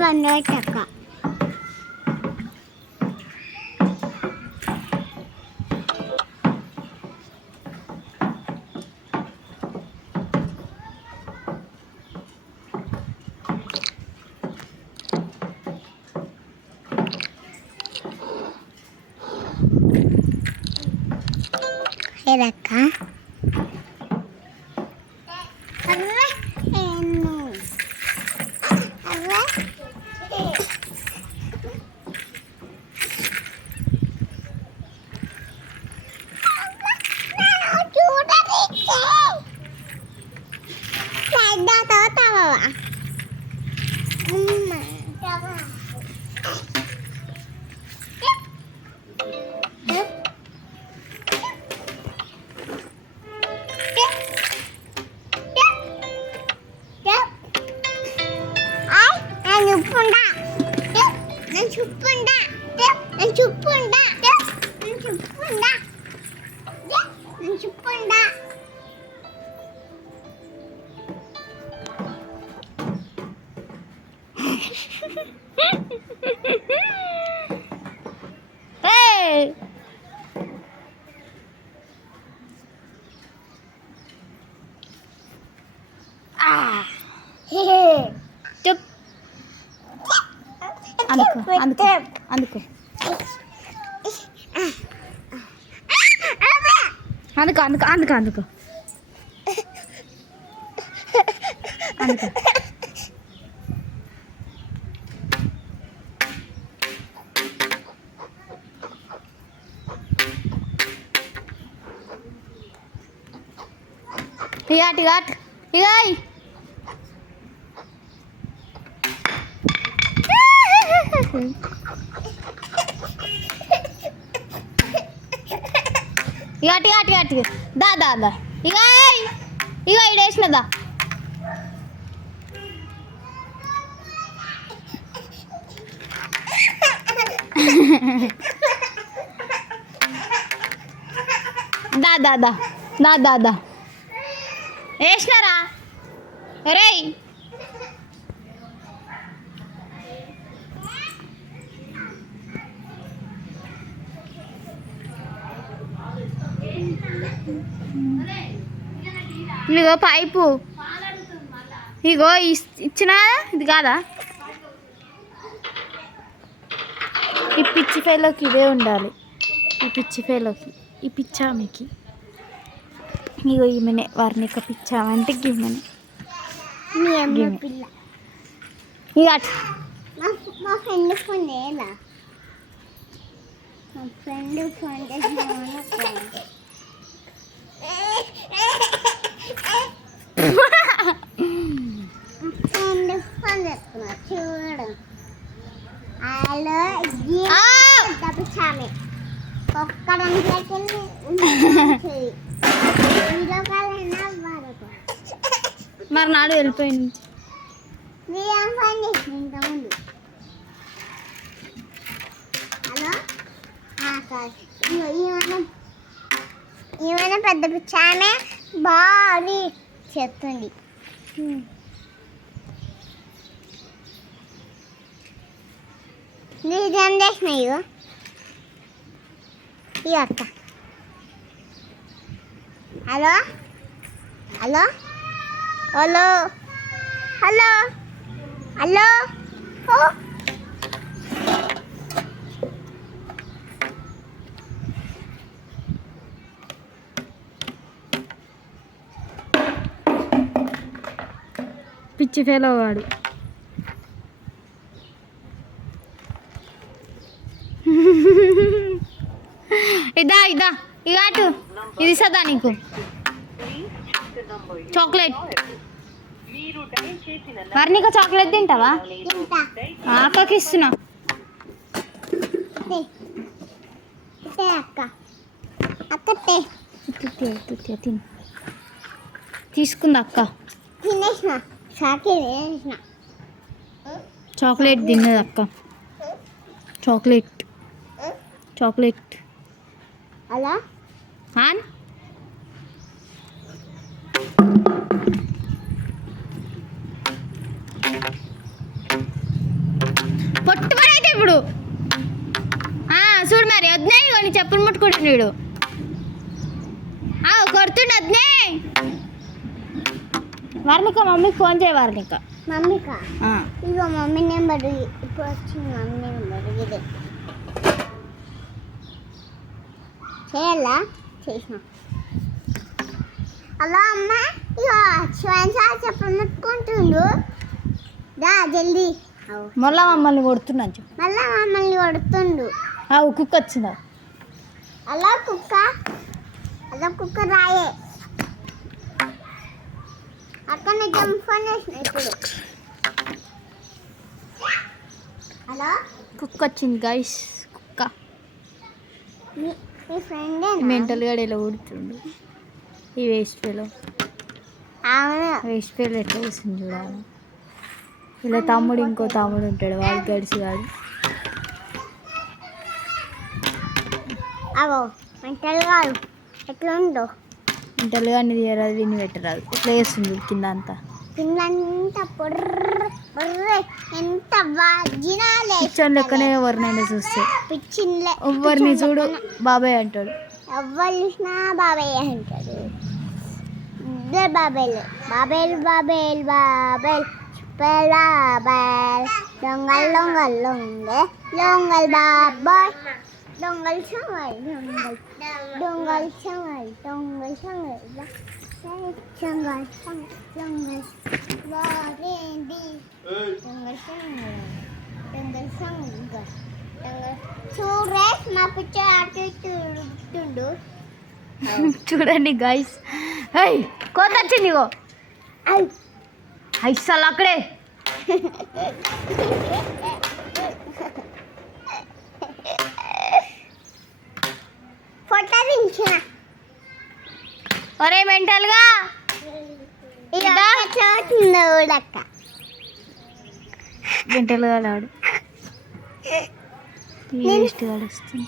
వండేటక్క ఏదక్క అందుకో అందుకో అందుకో అందుకో అందుకో అందుకో అందుకో అందుకో ఇగాట్ ఇగాట్ ఇగాయ్ ఇగాటి గాటి గాటి దా దా దా ఇగాయ్ ఇగో ఇడేసిన దా దా దా దా దా దా దా వేసినారా రేయ్ ఇగో పైపు ఇగో ఇచ్చిన ఇది కాదా ఈ పిచ్చి ఫైలోకి ఇదే ఉండాలి ఈ పిచ్చి ఫైలోకి ఈ పిచ్చామికి ఇగో ఈమెనే వర్ణిక పిచ్చామంటే గిమ్మని ఇక మా ఫ్రెండ్ ఫోన్ లేదా మా ఫ్రెండ్ ఫోన్ చూడు మరి నాడు వెళ్ళిపోయింది హలో ఏమైనా పెద్ద పిచ్చామే బాగా చెప్తుంది నీకేం చేసినాయి ఇక అక్క hello hello hello hello hello పిచ్చి ఫెయిల్ అవ్వాడు ఇదా ఇదా ఇక అటు ఇది సదా నీకు చాక్లెట్. వర్ణిక చాక్లెట్ తింటావా? అక్కకి ఇస్తున్నా. తిని తీసుకుంది అక్క. చాక్లెట్ తిన్నది అక్క. చాక్లెట్ చాక్లెట్ అలా ఆన్ పొట్టుబడైతే ఇప్పుడు చూడు మరి వద్దే నీ చెప్పులు ముట్టుకుంటున్నాడు వీడు. కొడుతుండు వద్దే. వర్ణిక మమ్మీకి ఫోన్ చేయ. వర్ణిక మమ్మీకా? ఇగో మమ్మీ నెంబర్ ఇప్పుడు వచ్చింది. మమ్మీ నెంబర్ ఇదే చేయాలా? చేసిన. హలో అమ్మ, ఇగో శివన్ సార్ చెప్పులు ముట్టుకుంటుండు. దా జల్దీ. మళ్ళా మమ్మల్ని కొడుతున్నా. మళ్ళా మమ్మల్ని కొడుతుండు. కుక్క వచ్చిందా? అలా కుక్క, అలా కుక్క రాయే. అక్కడ ఫోన్ చేసిన ఇప్పుడు. హలో, కుక్క వచ్చింది గైస్. కుక్క మీ ఫ్రెండ్ మెంటల్ గా ఇలా కొడుతుండు. ఈ వేస్ట్ ఫెలో. వేస్ట్ ఫెలో ఎట్లా చేసింది చూడాలి. ఇలా తమ్ముడు ఇంకో తమ్ముడు ఉంటాడు, వాడు గడిచి వాడు. అవో మెంటల్ గాడు ఎట్లా ఉందో. మెంటల్ గా తీయరాదు, విని పెట్టరాదు. ఎట్లా చేస్తుంది కింద అంతా. కిందంతా ఎంత పిచ్చోని లెక్కనే ఎవరినైనా చూస్తే. పిచ్చింలే ఎవరిని చూడు బాబాయ్ అంటాడు. ఎవరు చూసినా బాబాయ్ అంటాడు. ఇద్దరు బాబాయ్లు. బాబాయ్లు బాబాయ్లు బాబాయ్ బాబాయ్. దొంగల్ దొంగల్ దొంగ దొంగల్ బాబాయ్. దొంగల్ సంగల్ దొంగల్ దొంగల్ సంగల్ దొంగల్ సంగల్ సంగల్ సంగల్ వారేంది దొంగల్ సంగల్ దొంగల్ సంగల్ దొంగల్. చూడేస్ మా పిచ్చ అటు తిరుగుతుండు. చూడండి గైస్. కోత వచ్చింది. ఇగో అసలు అక్కడే ఫోటో దించిన. ఒరే మెంటల్గా చూడక్క. మెంటల్గా ఆడు. వేస్ట్ గాడు వస్తుంది.